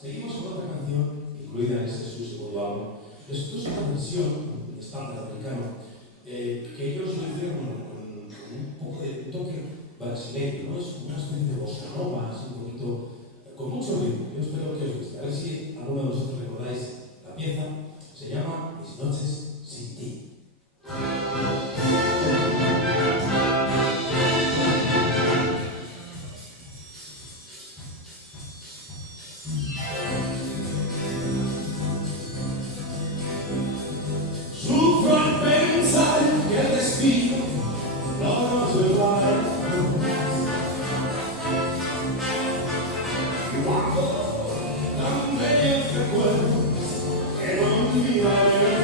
Seguimos con otra canción incluida en ese su segundo álbum. Esto es una versión estándar americano que ellos lo hicieron con un poco de toque brasileño, ¿no? Es una especie de bossa nova, así un poquito, con mucho ritmo. Yo espero que os guste. A ver si alguno de vosotros recordáis la pieza. Se llama Mis noches sin ti. Sufro al pensar que el destino no nos llevará. Y guardo tan bellos recuerdos que no olvidaré.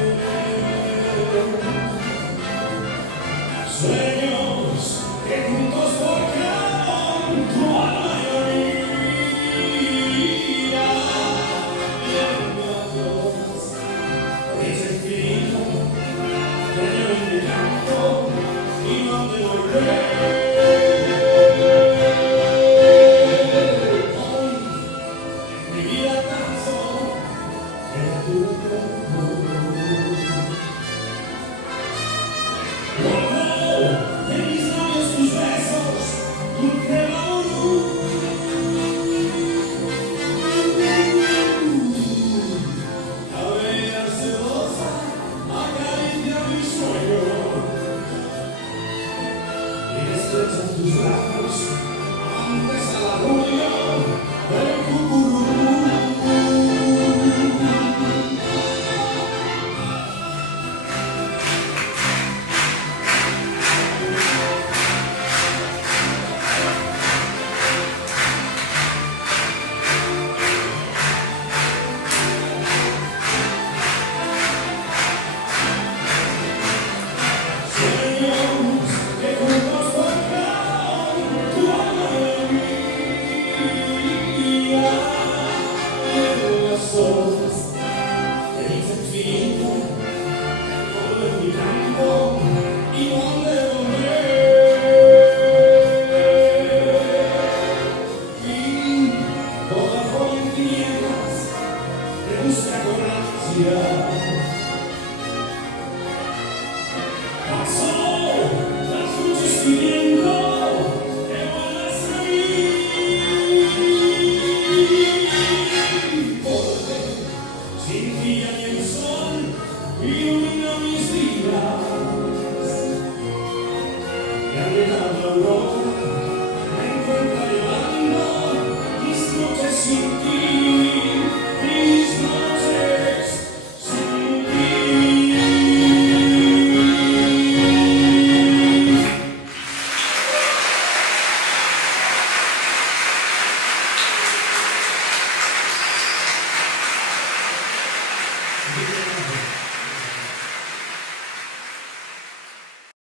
Sueños que juntos forjaron tu alma y la mía. Y en mi adiós, ese fino, dueño en mi campo y no te volveré. Hoy, en mi vida tan solo, era tu recuerdo. Guardo en mis labios tus besos, dulce amor. La vela sedosa acaricia mi sueño y estrechan tus brazos amantes a la rubia del cucurú. Sueños que juntos forjaron tu alma y la mía. Y en las horas de mi sentido, todo en mi campo y donde volver. Y toda joven en tinieblas te busca con ansia. Pasó las noches pidiendo que vuelvas a mí. Porque sin ti ya ni el sol ilumina mis días. Y al llegar la aurora